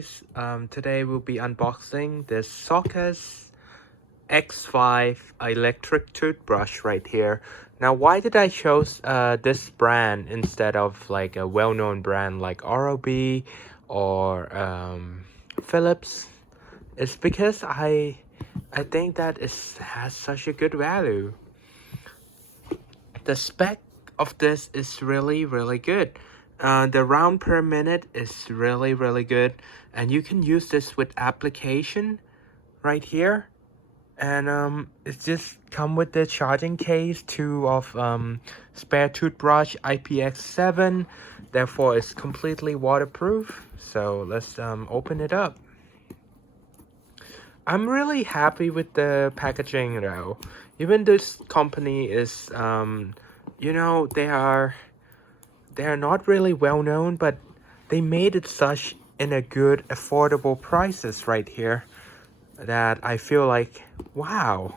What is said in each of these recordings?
guys, today we'll be unboxing this Soccas X5 electric toothbrush right here. Now, why did I choose this brand instead of like a well-known brand like Oral-B or Philips? It's because I think that it has such a good value. The spec of this is really good. The round per minute is really good, and you can use this with application right here. And it just come with the charging case, two of spare toothbrush IPX7, therefore it's completely waterproof. So let's open it up. I'm really happy with the packaging though. Even this company is you know, they are not really well known, but they made it such in a good affordable prices right here that I feel like, wow.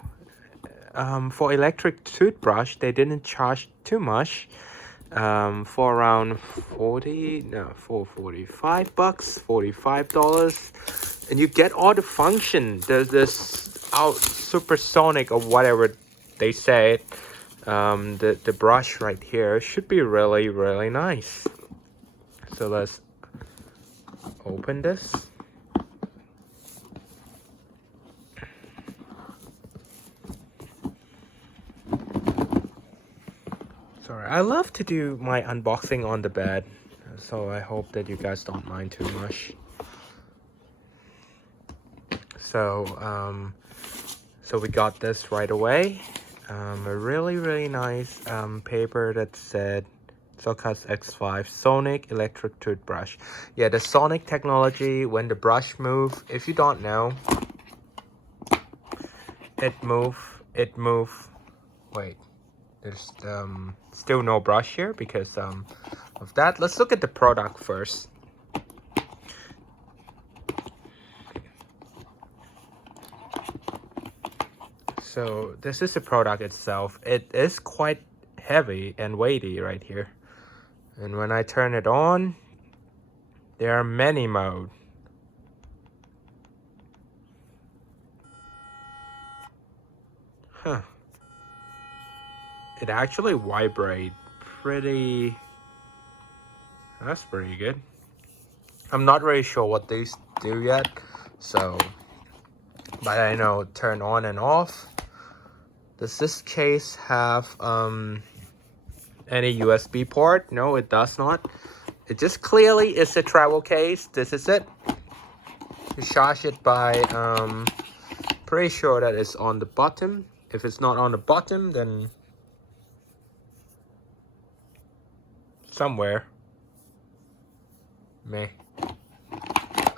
For electric toothbrush, they didn't charge too much. For around 45 bucks, $45, and you get all the function. There's this supersonic or whatever they say. The brush right here should be really nice. So let's open this. Sorry, I love to do my unboxing on the bed, so I hope that you guys don't mind too much. So so we got this right away. A really nice paper that said Soccas X5 Sonic Electric Toothbrush. Yeah, the Sonic technology, when the brush move, if you don't know, it move. Wait, there's still no brush here because of that. Let's look at the product first. So this is the product itself. It is quite heavy and weighty right here. And when I turn it on, there are many modes. Huh. It actually vibrates pretty. That's pretty good. I'm not really sure what these do yet, so, but I know turn on and off. Does this case have any USB port? No, it does not. It just clearly is a travel case. This is it. You charge it by pretty sure that it's on the bottom. If it's not on the bottom, then somewhere.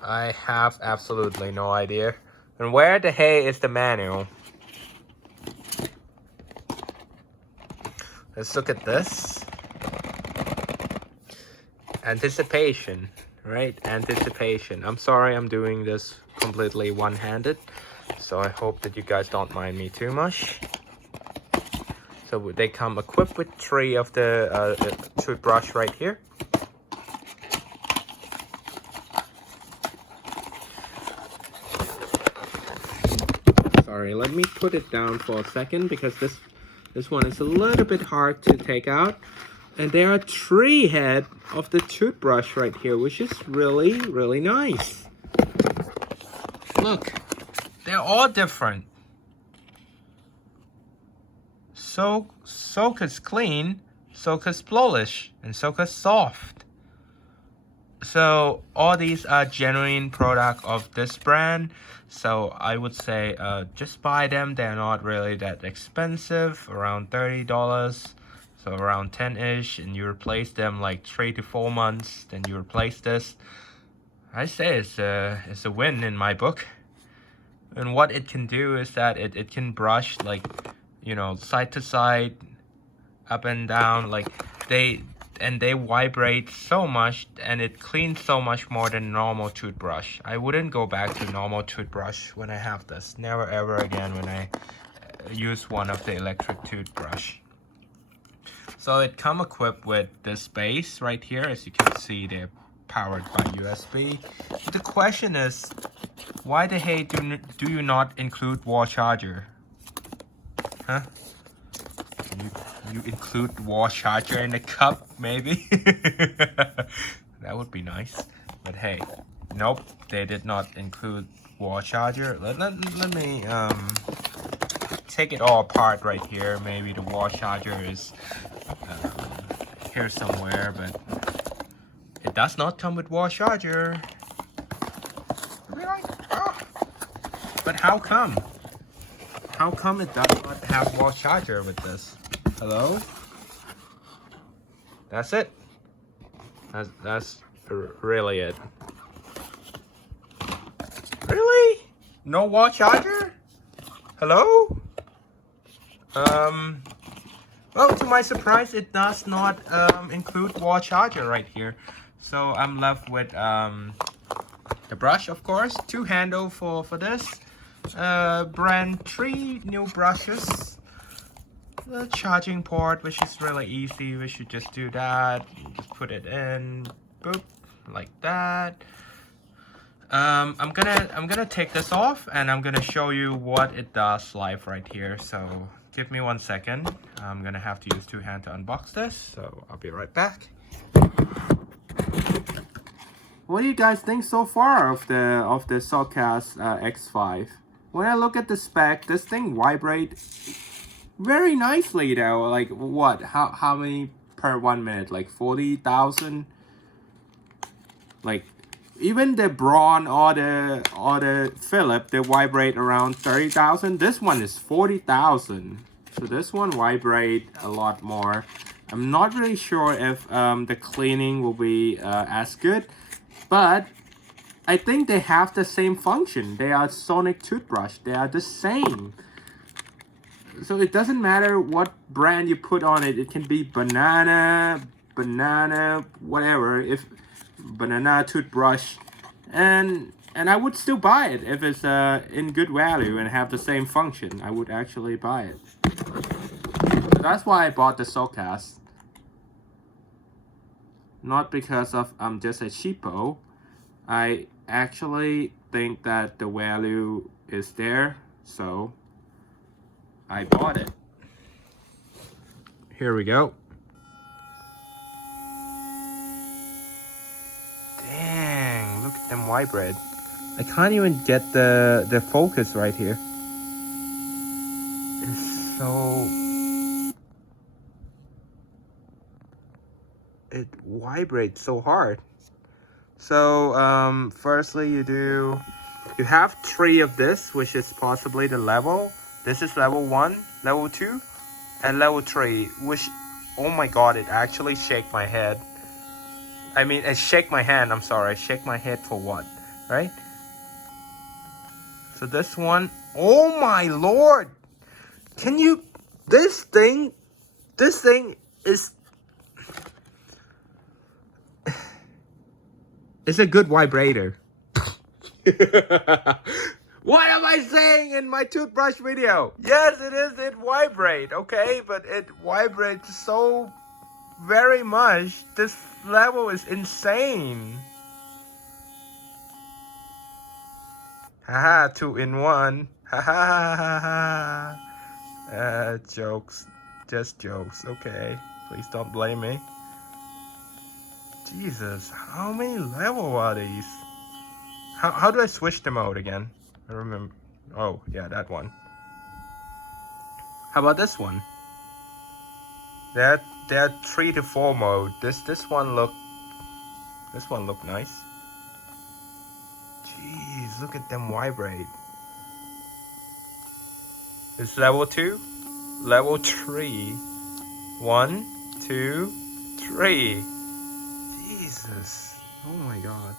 I have absolutely no idea. And where the hay is the manual? Let's look at this. Anticipation, right? Anticipation. I'm sorry I'm doing this completely one-handed, so I hope that you guys don't mind me too much. So they come equipped with 3 of the toothbrush right here. Sorry, let me put it down for a second because this one is a little bit hard to take out. And there are 3 heads of the toothbrush right here, which is really nice. Look, they're all different. Soccas Clean, Soccas Flawless, and Soccas Soft. So all these are genuine product of this brand. So I would say just buy them. They're not really that expensive, around $30. So around 10-ish, and you replace them like 3 to 4 months, then you replace this. I say it's a win in my book. And what it can do is that it can brush, like, you know, side to side, up and down, like they vibrate so much, and it cleans so much more than normal toothbrush. I wouldn't go back to normal toothbrush when I have this. Never ever again when I use one of the electric toothbrush. So it come equipped with this base right here. As you can see, the powered by USB. The question is, why the hey do you not include wall charger? Huh? You include wall charger in the cup, maybe? That would be nice. But hey, nope, they did not include wall charger. Let me take it all apart right here. Maybe the wall charger is here somewhere, but it does not come with wall charger. Really? Oh. But how come? How come it does not have wall charger with this? Hello? That's it. That's really it. Really? No wall charger? Hello? Well, to my surprise, it does not include wall charger right here. So I'm left with the brush, of course, 2 handle for this. Brand 3 new brushes. The charging port, which is really easy. We should just do that. Just put it in, boop, like that. I'm gonna take this off and I'm gonna show you what it does live right here. So give me 1 second. I'm gonna have to use 2 hands to unbox this. So I'll be right back. What do you guys think so far of the Soccas X5? When I look at the spec, this thing vibrates very nicely though. Like what? How many per 1 minute? Like 40,000. Like even the Braun or the Philip, they vibrate around 30,000. This one is 40,000. So this one vibrate a lot more. I'm not really sure if the cleaning will be as good, but I think they have the same function. They are Sonic Toothbrush. They are the same. So it doesn't matter what brand you put on it. It can be banana, whatever. If banana toothbrush, and I would still buy it if it's in good value and have the same function. I would actually buy it. So that's why I bought the Soccas. Not because of I'm just a cheapo. I actually think that the value is there, so I bought it. Here we go. Dang, look at them vibrate. I can't even get the focus right here. It's so... It vibrates so hard. So firstly you have 3 of this, which is possibly the level. This is level 1, level 2, and level 3, which, oh my god, it actually shake my head. I mean, it shake my hand, I'm sorry. Shake my head for what, right? So this one, oh my lord! Can you, this thing is, it's a good vibrator. What am I saying in my toothbrush video? Yes, it is, it vibrates, okay? But it vibrates so very much. This level is insane. Haha, 2 in 1. Haha. Jokes. Just jokes, okay? Please don't blame me. Jesus, how many levels are these? How do I switch the mode again? I remember. Oh, yeah, that one. How about this one? There are 3 to 4 mode. This one look nice. Jeez, look at them vibrate. It's level 2, level 3. 1, 2, 3. Jesus. Oh my god.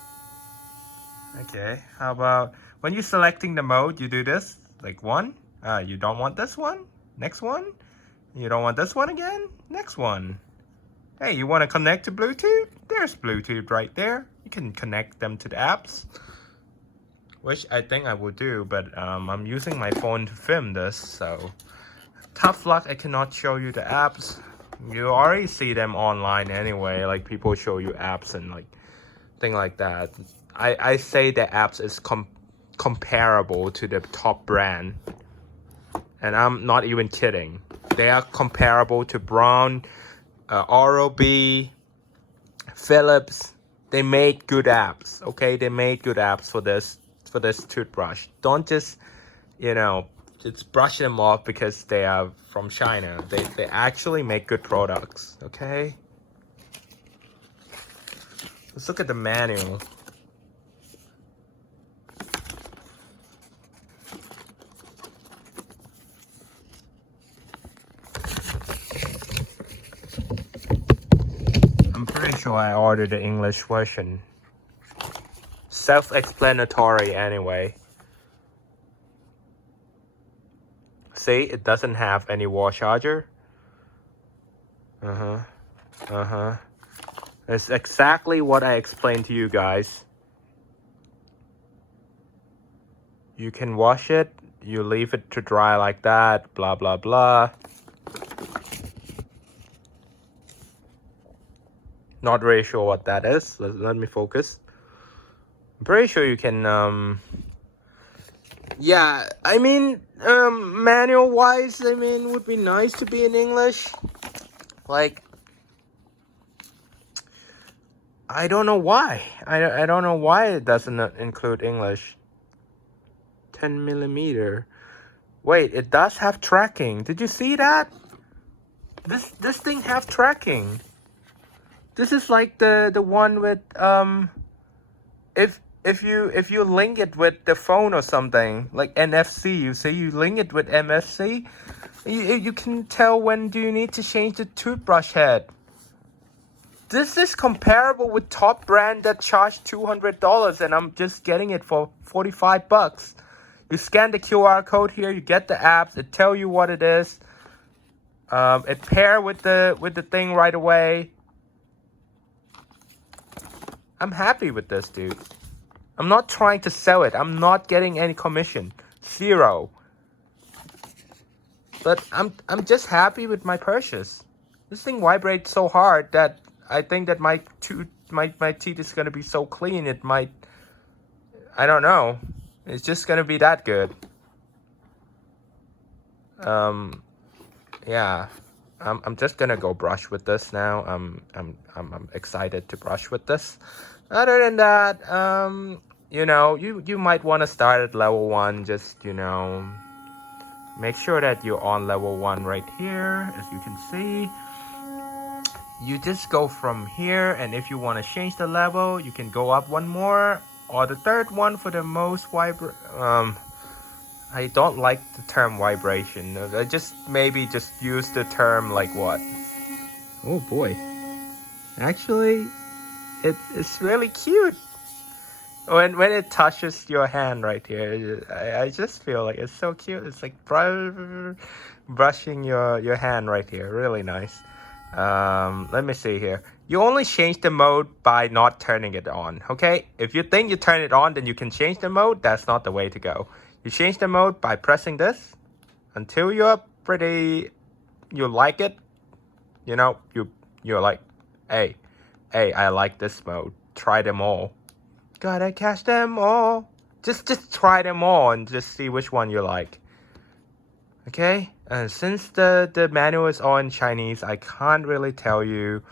Okay, how about when you're selecting the mode, you do this, like 1. You don't want this one, next one. You don't want this one again, next one. Hey, you want to connect to Bluetooth? There's Bluetooth right there. You can connect them to the apps, which I think I will do, but I'm using my phone to film this, so tough luck, I cannot show you the apps. You already see them online anyway, like people show you apps and like thing like that. I say the apps is comparable to the top brand, and I'm not even kidding. They are comparable to Braun, Oral-B, Philips. They made good apps. Okay, they made good apps for this toothbrush. Don't just, you know, just brush them off because they are from China. They actually make good products. Okay, let's look at the manual. I'm pretty sure I ordered the English version. Self-explanatory anyway. See, it doesn't have any wall charger. It's exactly what I explained to you guys. You can wash it, you leave it to dry like that, blah blah blah. Not really sure what that is. Let me focus. I'm pretty sure you can yeah, I mean, manual wise, I mean, would be nice to be in English. Like, I don't know why. I don't know why it doesn't include English. 10mm. Wait, it does have tracking. Did you see that? This thing have tracking. This is like the one with if you link it with the phone or something like NFC. You say you link it with NFC, you can tell when do you need to change the toothbrush head. This is comparable with top brand that charge $200, and I'm just getting it for $45. You scan the QR code here, you get the apps, it tell you what it is. It pair with the thing right away. I'm happy with this, dude. I'm not trying to sell it. I'm not getting any commission. Zero. But I'm just happy with my purchase. This thing vibrates so hard that I think that my teeth is gonna be so clean. It might, I don't know. It's just gonna be that good. Yeah. I'm just gonna go brush with this now. I'm excited to brush with this. Other than that, you know, you might want to start at level 1. Just, you know, make sure that you're on level 1 right here. As you can see, you just go from here, and if you want to change the level, you can go up one more, or the third one for the most I don't like the term vibration. I just maybe just use the term like what? Oh boy. Actually, it's really cute. When it touches your hand right here, I just feel like it's so cute. It's like brushing your hand right here. Really nice. Let me see here. You only change the mode by not turning it on, okay? If you think you turn it on, then you can change the mode. That's not the way to go. You change the mode by pressing this until you like it. You know, you're like, hey, I like this mode. Try them all. Gotta catch them all. Just try them all and just see which one you like. Okay? And since the manual is all in Chinese, I can't really tell you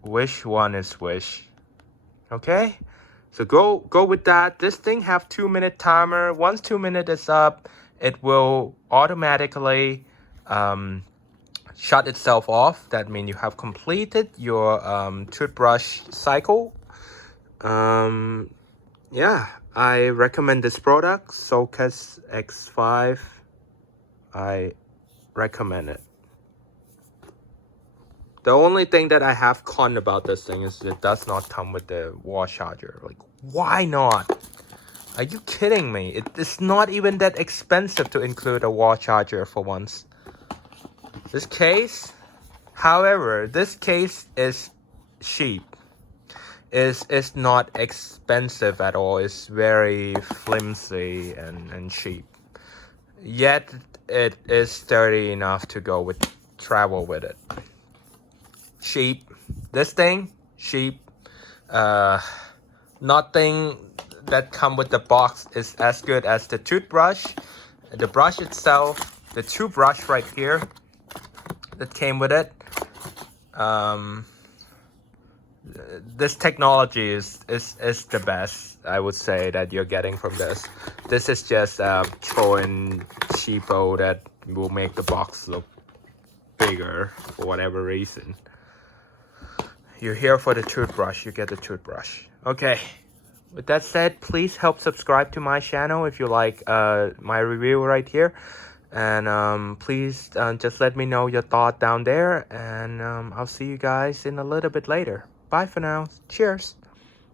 which one is which. Okay? So go with that. This thing have 2-minute timer. Once 2 minutes is up, it will automatically shut itself off. That means you have completed your toothbrush cycle. Yeah, I recommend this product, Soccas X5. I recommend it. The only thing that I have con about this thing is it does not come with the wall charger. Like, why not? Are you kidding me? It's not even that expensive to include a wall charger for once. This case, however, this case is cheap. It's not expensive at all. It's very flimsy and cheap. Yet it is sturdy enough to go with travel with it. Cheap. This thing, cheap. Nothing that come with the box is as good as the toothbrush, the brush itself, the toothbrush right here that came with it. This technology is the best, I would say, that you're getting from this. This is just throwing cheapo that will make the box look bigger for whatever reason. You're here for the toothbrush, you get the toothbrush. Okay, with that said, please help subscribe to my channel if you like my review right here. And please just let me know your thought down there. And I'll see you guys in a little bit later. Bye for now. Cheers.